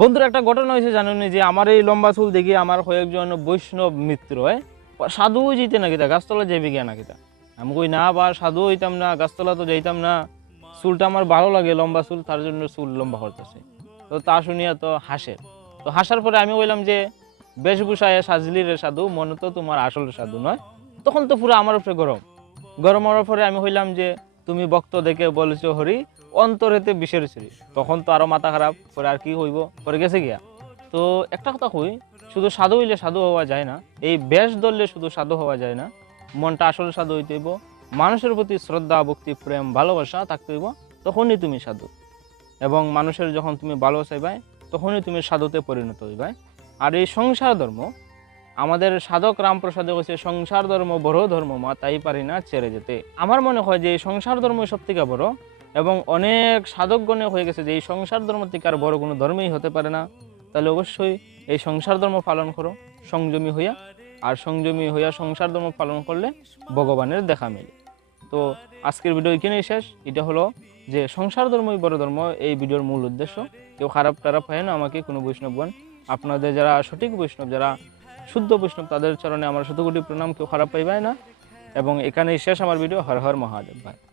বন্ধুর একটা ঘটনা হয়েছে জানেন যে আমার এই লম্বা চুল দেখি আমার কয়েকজন বৈষ্ণব মিত্র সাধু যেতে নাকি তা গাছতলা যাইবে গিয়া নাকি তা আমি কই না বা সাধু হইতাম না গাছতলা তো যাইতাম না, চুলটা আমার ভালো লাগে লম্বা চুল, তার জন্য চুল লম্বা করতেছে। তো তা শুনিয়া তো হাসে। তো হাসার পরে আমি বললাম যে বেশভূষায় সাজলি রে সাধু, মনে তো তোমার আসল সাধু নয়। তখন তো পুরো আমার উপরে গরম গরম হওয়ার পরে আমি হইলাম যে তুমি ভক্ত দেখে বলেছ হরি, অন্তরেতে বিষের ছুরি। তখন তো আরো মাথা খারাপ পরে, আর কি হইব পরে গেছে গিয়া। তো একটা কথা কই, শুধু সাধু হইলে সাধু হওয়া যায় না, এই বেশ ধরলে শুধু সাধু হওয়া যায় না, মনটা আসল সাধু হইতে হইব, মানুষের প্রতি শ্রদ্ধা ভক্তি প্রেম ভালোবাসা থাকতে হইব, তখনই তুমি সাধু। এবং মানুষের যখন তুমি ভালোবাসাইবাই তখনই তুমি সাধুতে পরিণত হইবাই। আর এই সংসার ধর্ম, আমাদের সাধক রামপ্রসাদে হচ্ছে সংসার ধর্ম বড় ধর্ম মা, তাই পারি না ছেড়ে যেতে। আমার মনে হয় যে এই সংসার ধর্মই সব থেকে বড়, এবং অনেক সাধকগণে হয়ে গেছে যে এই সংসার ধর্ম থেকে আর বড় কোনো ধর্মই হতে পারে না। তাহলে অবশ্যই এই সংসার ধর্ম পালন করো সংযমী হইয়া, আর সংযমী হইয়া সংসার ধর্ম পালন করলে ভগবানের দেখা মেলে। তো আজকের ভিডিও এখানেই শেষ। এটা হলো যে সংসার ধর্মই বড় ধর্ম, এই ভিডিওর মূল উদ্দেশ্য। কেউ খারাপ টারাপ হয় না আমাকে, কোনো বৈষ্ণবগণ, আপনাদের যারা সঠিক বৈষ্ণব, যারা শুদ্ধ বৈষ্ণব, তাদের চরণে আমার শতকোটি প্রণাম, কেউ খারাপ পাইবাই না। এবং এখানেই শেষ আমার ভিডিও। হর হর মহাদেব ভাই।